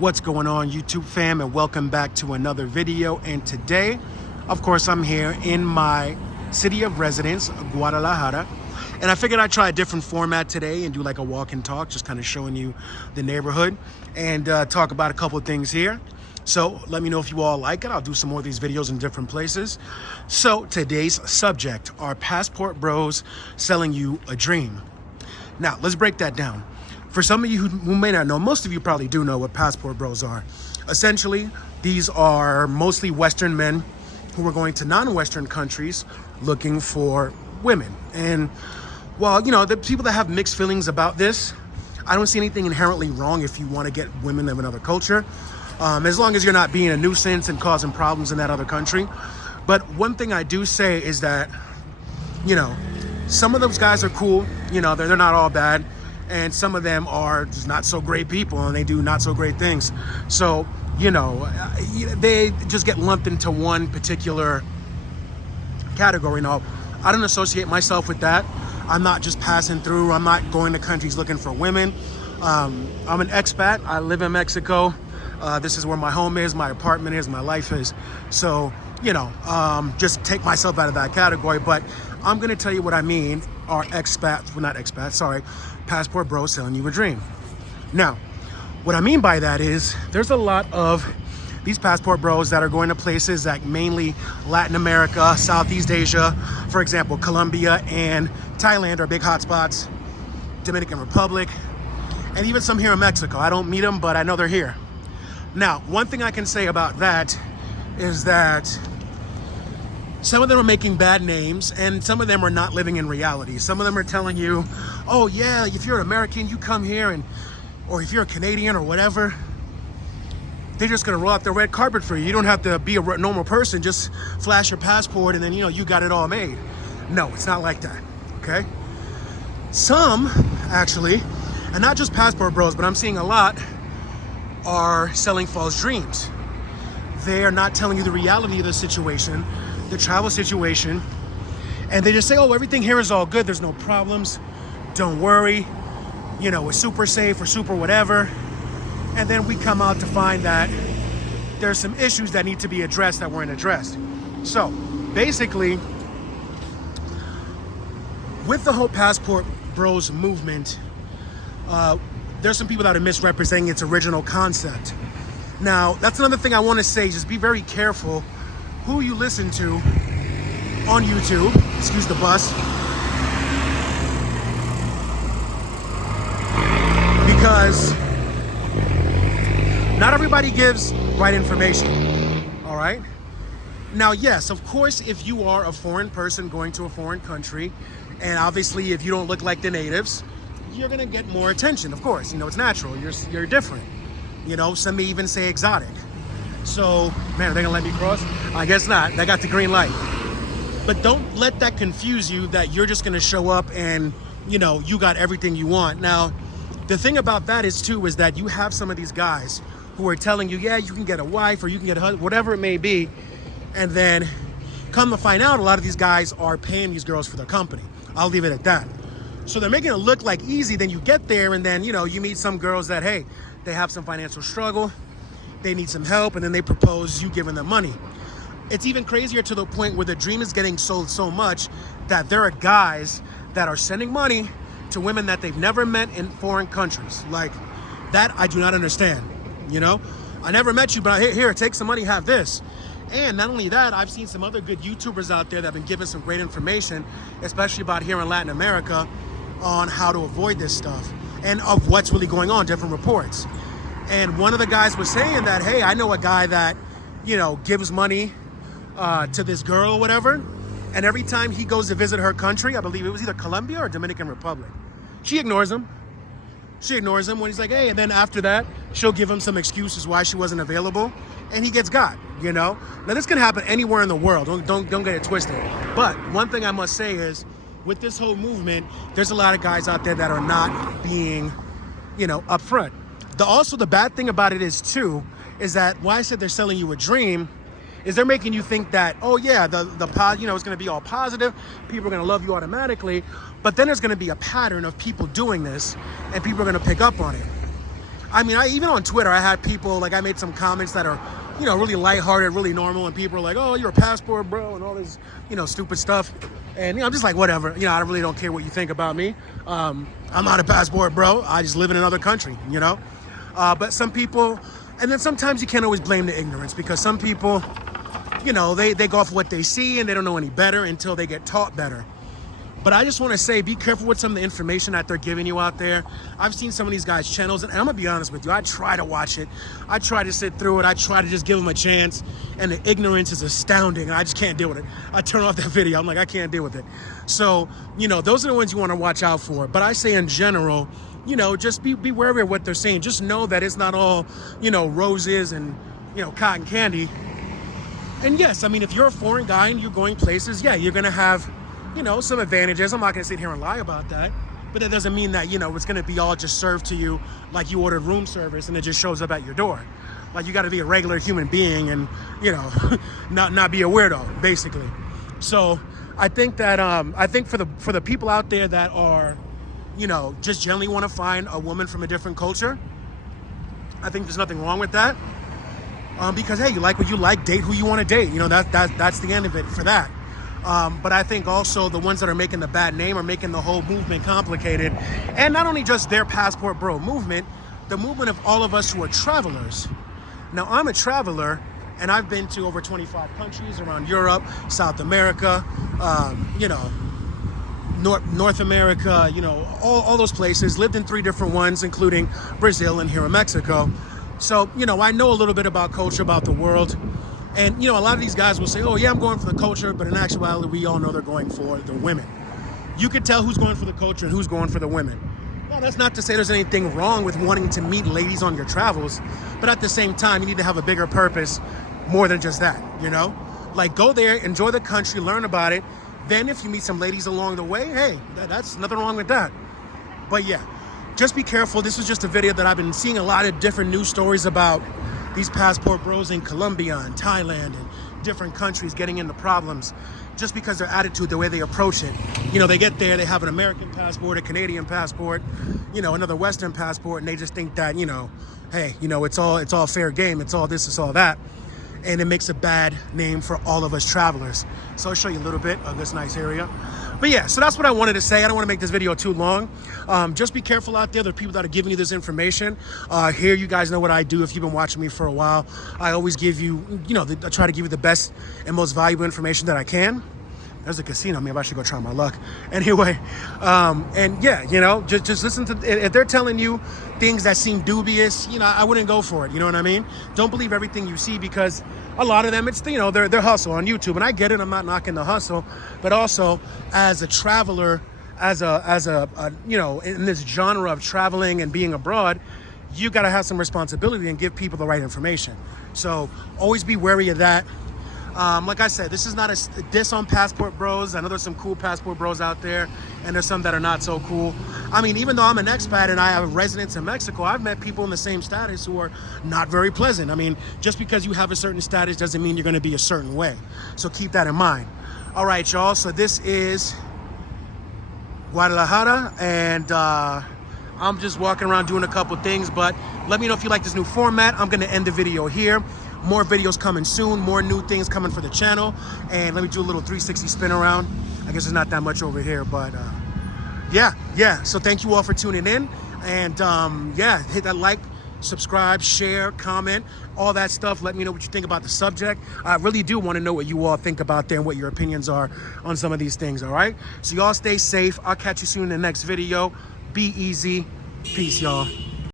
What's going on, YouTube fam, and welcome back to another video. And today, of course, I'm here in my city of residence, Guadalajara, and I figured I'd try a different format today and do like a walk and talk, just kind of showing you the neighborhood and talk about a couple of things here. So let me know if you all like it. I'll do some more of these videos in different places. So today's subject are passport bros selling you a dream. Now, let's break that down. For some of you who may not know, most of you probably do know what passport bros are. Essentially, these are mostly Western men who are going to non-Western countries looking for women. And while, you know, the people that have mixed feelings about this, I don't see anything inherently wrong if you want to get women of another culture, as long as you're not being a nuisance and causing problems in that other country. But one thing I do say is that, you know, some of those guys are cool. You know, they're not all bad. And some of them are just not so great people and they do not so great things. So, you know, they just get lumped into one particular category. Now, I don't associate myself with that. I'm not just passing through. I'm not going to countries looking for women. I'm an expat. I live in Mexico. This is where my home is, my apartment is, my life is. So, you know, just take myself out of that category. But I'm going to tell you what I mean are expats, well, not expats, sorry, passport bros selling you a dream. Now, what I mean by that is there's a lot of these passport bros that are going to places like mainly Latin America, Southeast Asia, for example, Colombia and Thailand are big hotspots, Dominican Republic, and even some here in Mexico. I don't meet them, but I know they're here. Now, one thing I can say about that is that some of them are making bad names and some of them are not living in reality. Some of them are telling you, oh yeah, if you're an American, you come here, and or if you're a Canadian or whatever, they're just gonna roll out the red carpet for you. You don't have to be a normal person, just flash your passport and then, you know, you got it all made. No, it's not like that, okay? Some, actually, and not just passport bros, but I'm seeing a lot, are selling false dreams. They are not telling you the reality of the situation, the travel situation, and they just say, oh, everything here is all good, there's no problems, don't worry, you know, it's super safe or super whatever. And then we come out to find that there's some issues that need to be addressed that weren't addressed. So basically, with the whole passport bros movement, there's some people that are misrepresenting its original concept. Now, that's another thing I want to say, just be very careful who you listen to on YouTube. Excuse the bus. Because not everybody gives right information, all right? Now, yes, of course, if you are a foreign person going to a foreign country, and obviously if you don't look like the natives, you're gonna get more attention, of course. You know, it's natural, you're different. You know, some may even say exotic. So, man, are they gonna let me cross? I guess not, they got the green light. But don't let that confuse you that you're just gonna show up and, you know, you got everything you want. Now, the thing about that is that you have some of these guys who are telling you, yeah, you can get a wife or you can get a husband, whatever it may be. And then come to find out, a lot of these guys are paying these girls for their company. I'll leave it at that. So they're making it look like easy, then you get there and then, you know, you meet some girls that, hey, they have some financial struggle, they need some help, and then they propose you giving them money. It's even crazier to the point where the dream is getting sold so much that there are guys that are sending money to women that they've never met in foreign countries. Like, that I do not understand, you know? I never met you, but here, take some money, have this. And not only that, I've seen some other good YouTubers out there that have been giving some great information, especially about here in Latin America, on how to avoid this stuff and of what's really going on, different reports. And one of the guys was saying that, hey, I know a guy that, you know, gives money to this girl or whatever, and every time he goes to visit her country, I believe it was either Colombia or Dominican Republic, she ignores him. She ignores him when he's like, hey, and then after that, she'll give him some excuses why she wasn't available, and he gets got, you know? Now, this can happen anywhere in the world. Don't get it twisted. But one thing I must say is, with this whole movement, there's a lot of guys out there that are not being, you know, upfront. Also, the bad thing about it is, too, is that why I said they're selling you a dream is they're making you think that, oh yeah, you know, it's going to be all positive, people are going to love you automatically, but then there's going to be a pattern of people doing this and people are going to pick up on it. I mean, even on Twitter, I had people, like, I made some comments that are, you know, really lighthearted, really normal, and people are like, oh, you're a passport bro, and all this, you know, stupid stuff. And, you know, I'm just like, whatever. You know, I really don't care what you think about me. I'm not a passport bro. I just live in another country, you know? But some people, and then sometimes you can't always blame the ignorance, because some people, you know, they go off what they see and they don't know any better until they get taught better. But I just want to say, be careful with some of the information that they're giving you out there. I've seen some of these guys' channels, and I'm going to be honest with you. I try to watch it. I try to sit through it. I try to just give them a chance. And the ignorance is astounding. And I just can't deal with it. I turn off that video. I'm like, I can't deal with it. So, you know, those are the ones you want to watch out for. But I say in general, you know, just be wary of what they're saying. Just know that it's not all, you know, roses and, you know, cotton candy. And yes, I mean, if you're a foreign guy and you're going places, yeah, you're going to have, you know, some advantages. I'm not going to sit here and lie about that, but that doesn't mean that, you know, it's going to be all just served to you like you ordered room service and it just shows up at your door. Like, you got to be a regular human being and, you know, not be a weirdo, basically. So I think that, I think for the people out there that are, you know, just generally want to find a woman from a different culture, I think there's nothing wrong with that. Because, hey, you like what you like, date who you want to date. You know, that's the end of it for that. But I think also the ones that are making the bad name are making the whole movement complicated. And not only just their passport bro movement, the movement of all of us who are travelers. Now, I'm a traveler, and I've been to over 25 countries around Europe, South America, you know, North America, you know, all those places. Lived in 3 different ones, including Brazil and here in Mexico. So, you know, I know a little bit about culture, about the world. And, you know, a lot of these guys will say, oh, yeah, I'm going for the culture. But in actuality, we all know they're going for the women. You can tell who's going for the culture and who's going for the women. Now, that's not to say there's anything wrong with wanting to meet ladies on your travels. But at the same time, you need to have a bigger purpose more than just that, you know? Like, go there, enjoy the country, learn about it. Then if you meet some ladies along the way, hey, that's nothing wrong with that. But yeah, just be careful. This was just a video that I've been seeing a lot of different news stories about these passport bros in Colombia and Thailand and different countries getting into problems just because their attitude, the way they approach it. You know, they get there, they have an American passport, a Canadian passport, you know, another Western passport, and they just think that, you know, hey, you know, it's all fair game, it's all this, it's all that. And it makes a bad name for all of us travelers. So I'll show you a little bit of this nice area. But yeah, so that's what I wanted to say. I don't want to make this video too long. Just be careful out there. There are people that are giving you this information. Here, you guys know what I do if you've been watching me for a while. I always give you, you know, I try to give you the best and most valuable information that I can. There's a casino. Maybe I should go try my luck. Anyway, and yeah, you know, just listen to, if they're telling you things that seem dubious, you know, I wouldn't go for it. You know what I mean? Don't believe everything you see, because a lot of them, it's, you know, their hustle on YouTube. And I get it. I'm not knocking the hustle, but also as a traveler, as a you know, in this genre of traveling and being abroad, you got to have some responsibility and give people the right information. So always be wary of that. Like I said, this is not a diss on passport bros. I know there's some cool passport bros out there, and there's some that are not so cool. I mean, even though I'm an expat and I have residence in Mexico, I've met people in the same status who are not very pleasant. I mean, just because you have a certain status doesn't mean you're going to be a certain way. So keep that in mind. All right, y'all. So this is Guadalajara, and I'm just walking around doing a couple things, but let me know if you like this new format. I'm going to end the video here. More videos coming soon, more new things coming for the channel. And let me do a little 360 spin around. I guess there's not that much over here, but yeah. So thank you all for tuning in. And yeah, hit that like, subscribe, share, comment, all that stuff. Let me know what you think about the subject. I really do want to know what you all think about there and what your opinions are on some of these things, all right? So y'all stay safe. I'll catch you soon in the next video. Be easy. Peace, y'all.